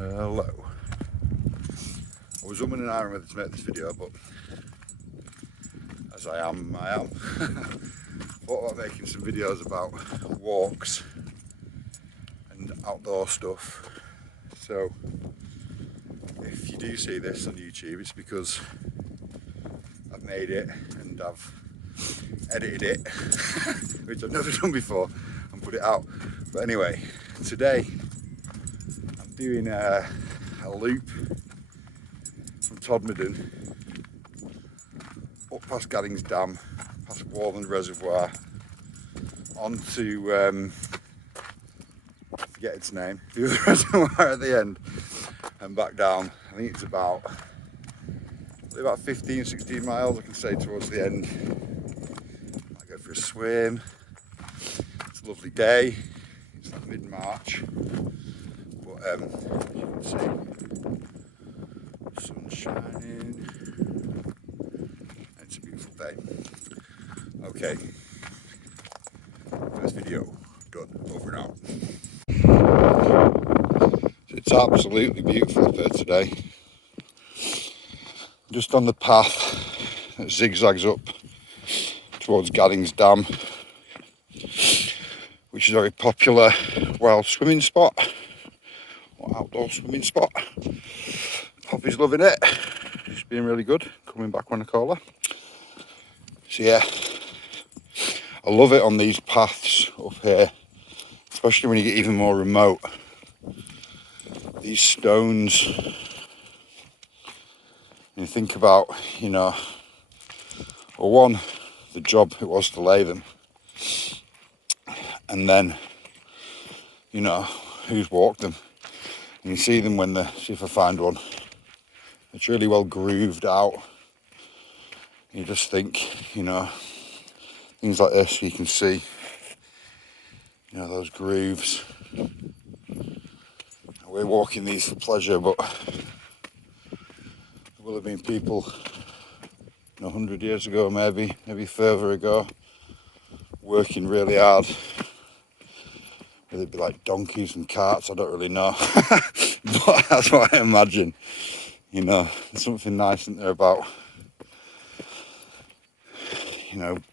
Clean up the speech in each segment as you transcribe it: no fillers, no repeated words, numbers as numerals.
Hello. I was umming and ahhing whether to make this video, but as I am. Thought about making some videos about walks and outdoor stuff. So if you do see this on YouTube, it's because I've made it and I've edited it, which I've never done before, and put it out. But anyway, today I'm doing a loop from Todmorden up past Gaddings Dam, past Warland Reservoir, onto I forget its name, the other reservoir at the end, and back down. I think it's about 15-16 miles, I can say, towards the end. I go for a swim. It's a lovely day. It's like mid-March, but as you can see, the sun's shining and it's a beautiful day. Okay, first video done, over and out. It's absolutely beautiful up here today. Just on the path that zigzags up towards Gaddings Dam, which is a very popular wild swimming spot, or outdoor swimming spot. Poppy's loving it. She's been really good, coming back when I call her. So yeah, I love it on these paths up here, especially when you get even more remote. These stones, you think about, well, one, the job it was to lay them, and then, who's walked them. And you see them when see if I find one, it's really well grooved out. You just think, things like this, you can see, those grooves. We're walking these for pleasure, but there will have been people 100 years ago, maybe further ago, working really hard. Whether it be like donkeys and carts, I don't really know. But that's what I imagine. There's something nice, isn't there, about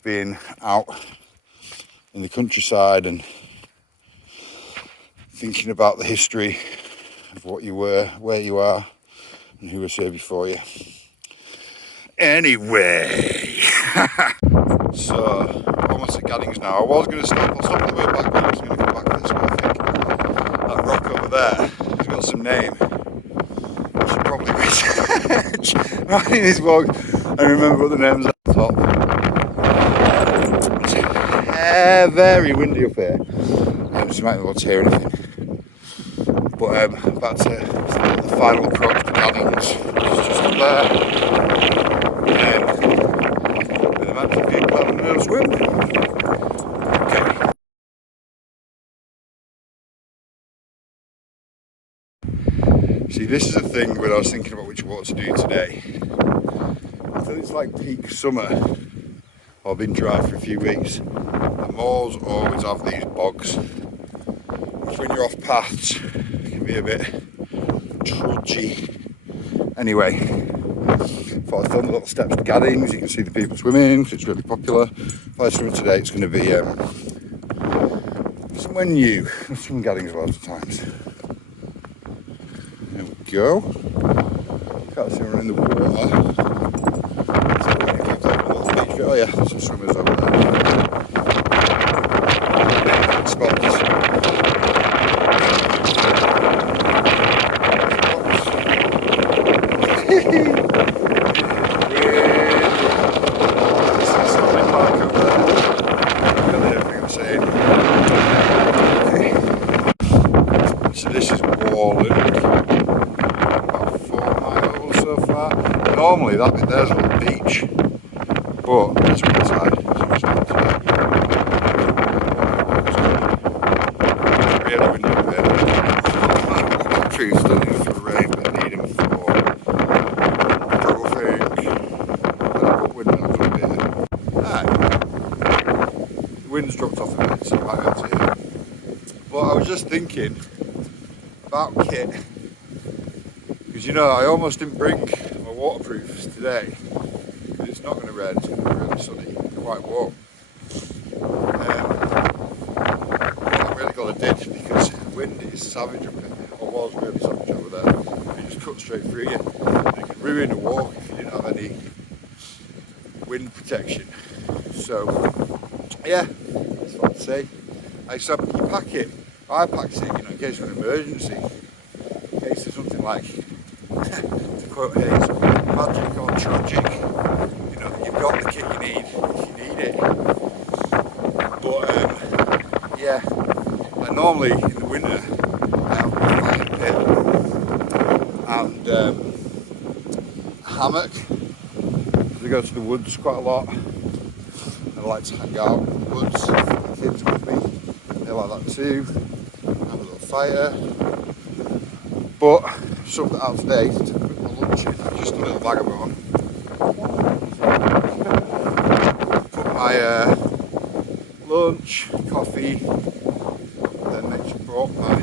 being out in the countryside and thinking about the history of what you were, where you are, and who was here before you. Anyway, so almost at Gaddings now. I was going to stop. I'll stop on the way back, but I was going to come back this way. I think that rock over there has got some name. I should probably research writing these vlogs and remember what the names are at the top. It's very windy up here. So you might not be able to hear anything. But back to the final approach to Gaddings, which is just up there. With a bunch of people having a little swim. Okay. See, this is the thing when I was thinking about which water to do today. Until it's like peak summer, or been dry for a few weeks, the moors always have these bogs, which when you're off paths can be a bit trudgy. Anyway, thought I'd film the little steps to Gaddings. You can see the people swimming, because it's really popular. If I swim today, it's going to be somewhere new. I've swum Gaddings loads of times. There we go. Can't see anyone in the water. Oh yeah, there's some swimmers over there. Spots. So this is Warland, about 4 miles so far. Normally that bit there's a little beach, but it's windside, so it's not today. It's really windy up here. Trees still need for rain, but I need them for proving. I'll put windmills up here. The wind's dropped off a bit, so I might be able to hear. But I was just thinking about kit Because you know, I almost didn't bring my waterproofs today. It's not going to rain, it's going to be really sunny, quite warm. I'm really glad I did, because the wind is savage up here, or was really savage over there. It just cut straight through you. And it could ruin a walk if you didn't have any wind protection. So, yeah, that's what I'd say. So you pack it. I packed it, you know, in case of an emergency. In case there's something like, to quote Hayes, magic or tragic. You know, you've got the kit you need if you need it. But yeah, and normally in the winter I have a fire pit and a hammock. We go to the woods quite a lot. I like to hang out in the woods. The kids with me, they like that too. Have a little fire. But I've subbed it out today to put my lunch in. Just a little bag of it on. Put my lunch, coffee, then next brought my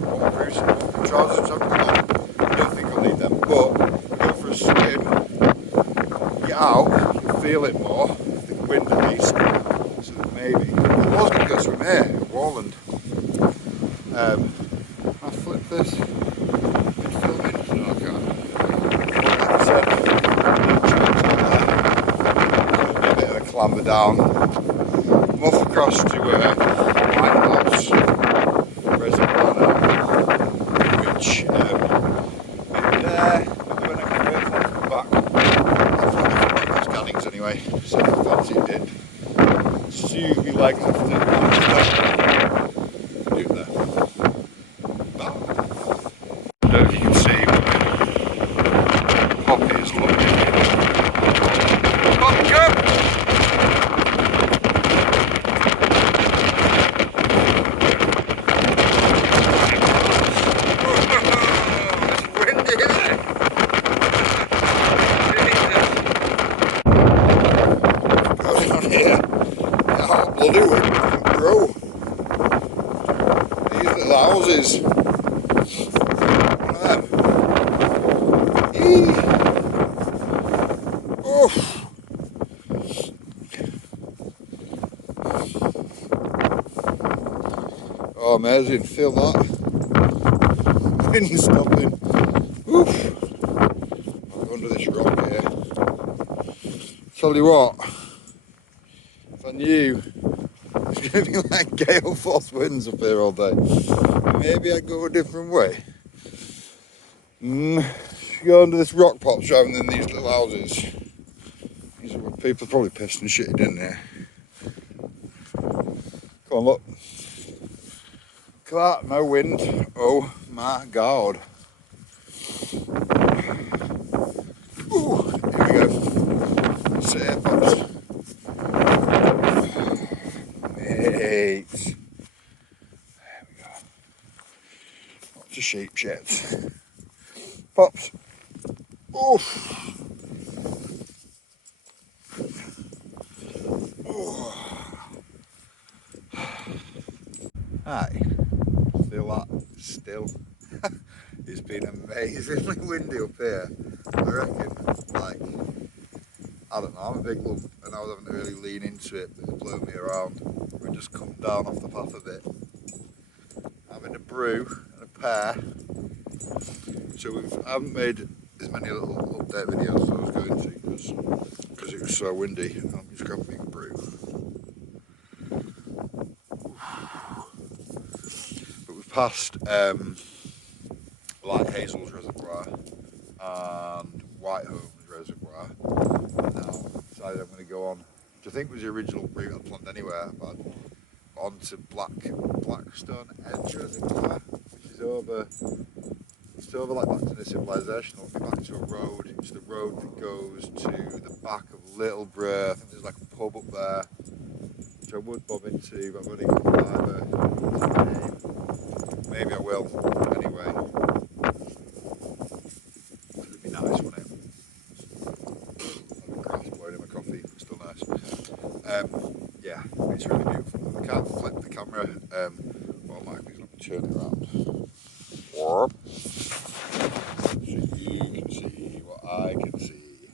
waterproofs and trousers, which I've got on. I don't think I'll need them, but go for a swim, get out, you'll feel it more, the wind at least, so maybe. I was going to go swim here at Warland. I flipped this, been filming, no I can't. Like I said, a bit of a clamber down. I'm off across to Lighthouse Reservoir now, which been there, but when I come back, I'll probably do scannings anyway, so if I fancy it did. Assume my legs have to take do there. But, I don't know if you can see, but Poppy is looking. Poppy, come! Bloody wind, bro. These little houses. One of them. Eee. Oh. Oh, amazing. Feel that. Wind stopping. Oof. I'll go under this rock here. Tell you what. If I knew it's going to be like gale force winds up here all day, maybe I'd go a different way. Go under this rock pops rather than these little houses. These are what people probably pissed and shitted in there. Come on, look. Look at that, no wind. Oh my god. Ooh, here we go. Sit here, pops. Mate. There we go. Lots of sheep sheds. Pops. Oof. Hi. Feel that still. It's been amazingly windy up here. I reckon, like, I don't know, I'm a big lump and I was having to really lean into it, but it blew me around. We just come down off the path a bit. Having a brew and a pear. So I haven't made as many little update videos as I was going to because it was so windy. I'm just grabbing a brew. But we've passed Light Hazel's Reservoir and Whiteholmes Reservoir. And now I've decided I'm going to go on, which I think was the original route I planned anyway, but on to Blackstone Edge Reservoir, which is over. It's over like back to the civilization, it'll be back to a road. It's the road that goes to the back of Littleborough. I think there's like a pub up there, which I would bob into, but I've only got the name. Maybe I will, anyway. It'd be nice, wouldn't it? I've been grass blowing in my coffee, it's still nice. Yeah, it's really beautiful. I can't flip the camera, well, Mike, he's not turning around. See. I can see.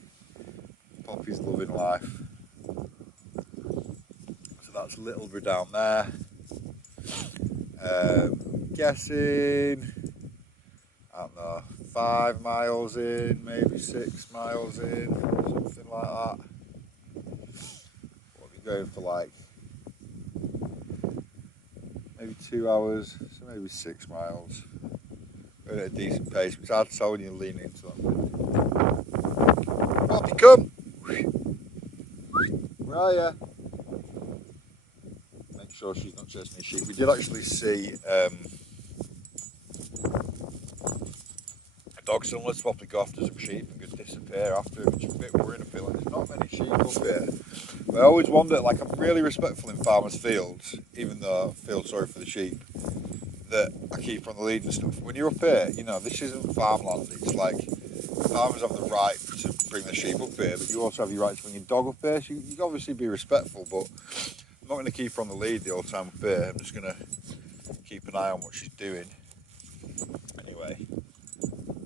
Poppy's loving life. So that's Littleborough down there. Guessing, I don't know, 5 miles in, maybe 6 miles in, something like that. We'll be going for like maybe 2 hours, so maybe 6 miles. Going at a decent pace, it's hard to tell when you're leaning into them. Poppy, come! Where are you? Make sure she's not chasing the sheep. We did actually see a dog similar to Poppy go after some sheep and could disappear after it, which is a bit worrying. I feel like there's not many sheep up here. But I always wonder, like, I'm really respectful in farmers' fields, even though I feel sorry for the sheep, that I keep on the lead and stuff. When you're up here, you know, this isn't farmland. It's like farmers have the right to bring the sheep up here, but you also have your right to bring your dog up here. So you can obviously be respectful, but I'm not going to keep her on the lead the whole time up here. I'm just going to keep an eye on what she's doing. Anyway,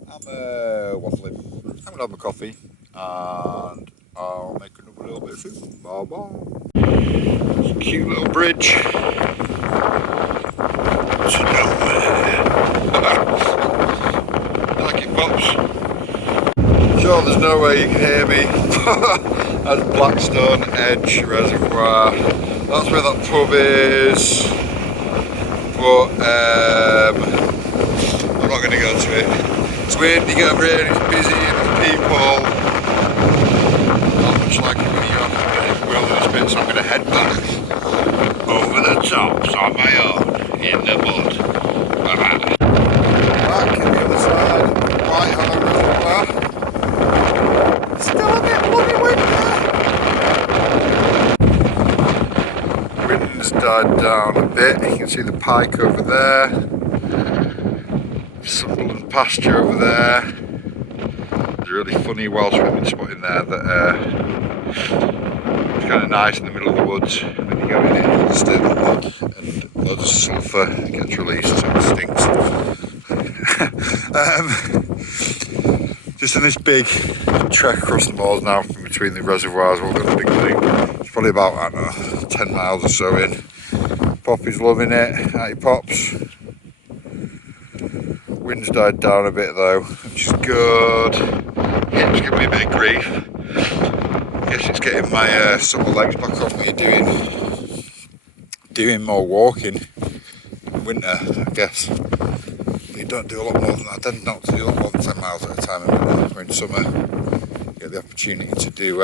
I'm waffling. I'm going to have my coffee and I'll make another little bit of food. Bye bye. There's a cute little bridge to nowhere. Like it, Pops. Sure, there's no way you can hear me. That's Blackstone Edge Reservoir. That's where that pub is. But I'm not going to go to it. It's weird, you get over here and it's busy and there's people. Not much like it when you're on the wilderness bit, so I'm going to head back over the tops on my own in the mud. Bye-bye. Back at the other side of the White Hollow Reservoir. Still a bit bloody windy. Wind's died down a bit. You can see the pike over there. Sunderland pasture over there. There's a really funny Welsh swimming spot in there that it's kind of nice in the middle of the woods. When you go in it, it's still mud and loads of sulphur gets released, so it stinks. Just in this big trek across the moors now from between the reservoirs. We've got the big thing. It's probably about, I don't know, 10 miles or so in. Poppy's loving it. Aye, Pops. Wind's died down a bit though, which is good. Yeah, it's giving me a bit of grief. I guess it's getting my summer legs back on me doing more walking in winter, I guess. You don't do a lot more than that. I tend not to do a lot more than 10 miles at a time in winter. Or in summer, you get the opportunity to do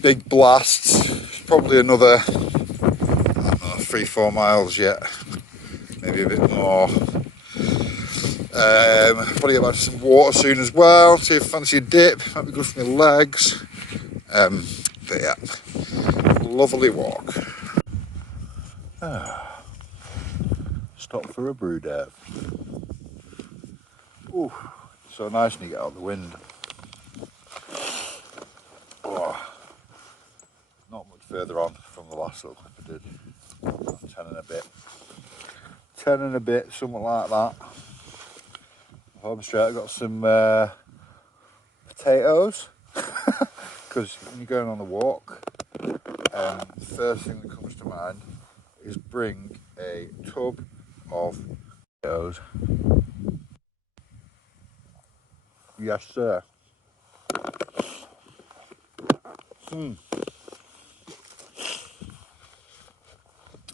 big blasts. It's probably another, I don't know, 3-4 miles yet. Maybe a bit more. Probably get back to some water soon as well. See if I fancy a dip. Might be good for my legs. But yeah, lovely walk. Stop for a brew, Dave. Ooh, so nice when you get out the wind. Oh, not much further on from the last little clip I did. 10 and a bit. 10 and a bit, something like that. Home straight, I've got some potatoes. Because when you're going on a walk, the first thing that comes to mind is bring a tub of potatoes. Yes, sir.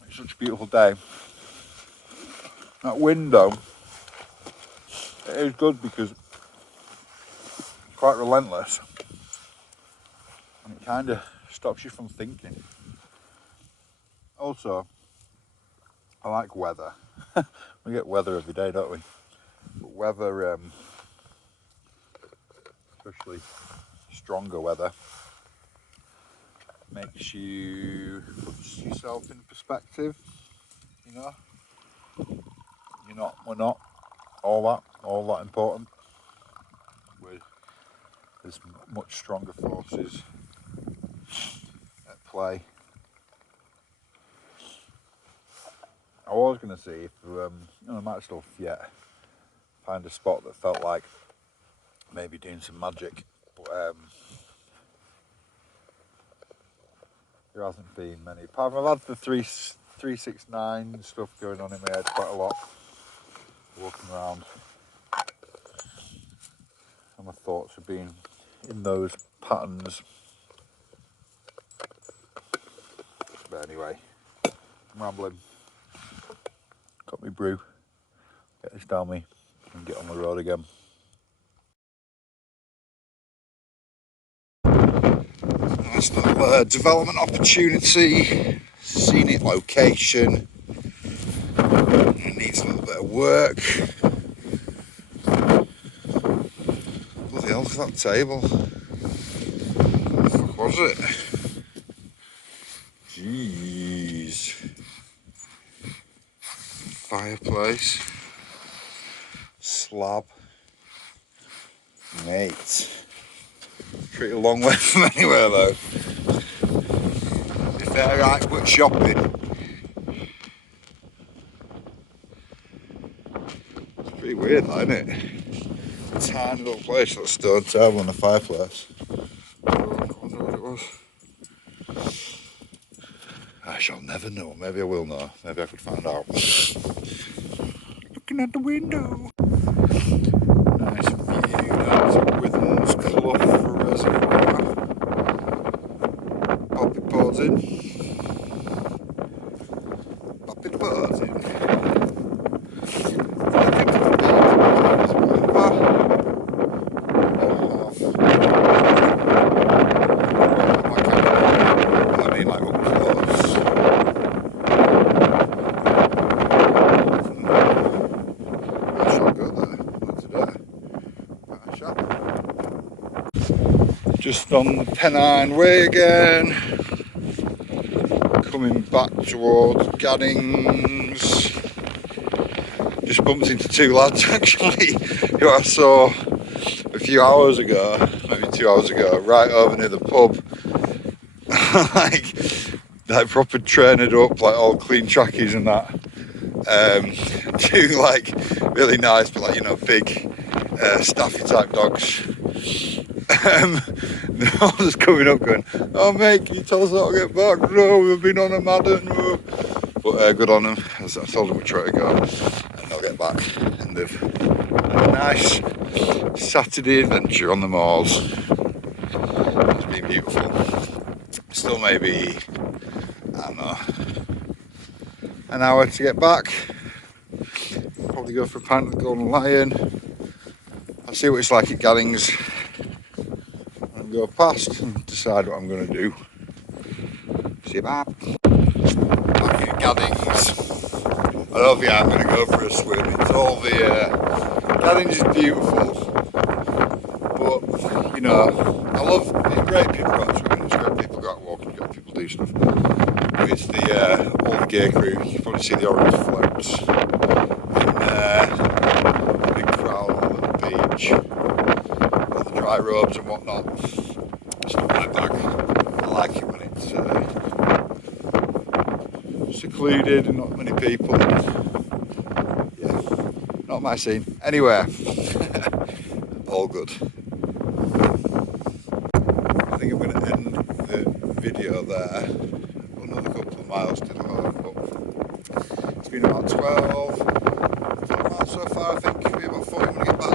It's such a beautiful day. That window, it is good because it's quite relentless and it kind of stops you from thinking. Also, I like weather. We get weather every day, don't we? But weather, especially stronger weather, makes you put yourself in perspective, you know? We're not all that important. There's much stronger forces at play. I was going to see if, I might still yet find a spot that felt like maybe doing some magic, but there hasn't been many. Apart from I've had the 369 stuff going on in my head quite a lot, walking around, and my thoughts have been in those patterns. But anyway, I'm rambling. Got me brew, get this down me, and get on the road again. Nice little development opportunity, scenic location. It needs a little bit of work. Bloody hell, look at that table. What the fuck was it? Jeez. Fireplace. Slab. Mate. Pretty long way from anywhere though. If they're right, but shopping. It's pretty weird, that, isn't it? Tiny little place, like a stone table and a fireplace. I wonder what it was. I shall never know. Maybe I will know. Maybe I could find out. Looking at the window. Nice view down to Witham's Clough Reservoir. Poppy pours in. Poppy pours in. I think it's a I mean, like up close. I shall go there. Not today. But I shall. Just on the Pennine Way again. Coming back towards Gaddings. Just bumped into two lads actually who I saw a few hours ago, maybe 2 hours ago, right over near the pub. like proper trained up, like all clean trackies and that. Two like really nice, but like, you know, big staffy type dogs. They're all just coming up going, "Oh mate, can you tell us how to get back?" "No, we've been on a Madden." No. But good on them. I told them we'd try to go and they'll get back, and they've had a nice Saturday adventure on the moors. It's been beautiful. Still maybe, I don't know, an hour to get back. Probably go for a pint at the Golden Lion. I'll see what it's like at Gaddings and go past and decide what I'm going to do. See you back. Back at Gaddings. I love it. I'm going to go for a swim. It's all the Gaddings is beautiful, but you know, I love. It's great people go out swimming. It's great people go out walking. Great people do stuff. But it's the all the gear crew. You probably see the orange floats in the big crowd on the beach, all the dry robes and whatnot. It's not my bag. I like it when it's secluded and not many people. Yeah, not my scene. Anyway, all good. I think I'm going to end the video there. Another couple of miles to the home, but it's been about 12 miles so far. I think maybe about 40 when I get back.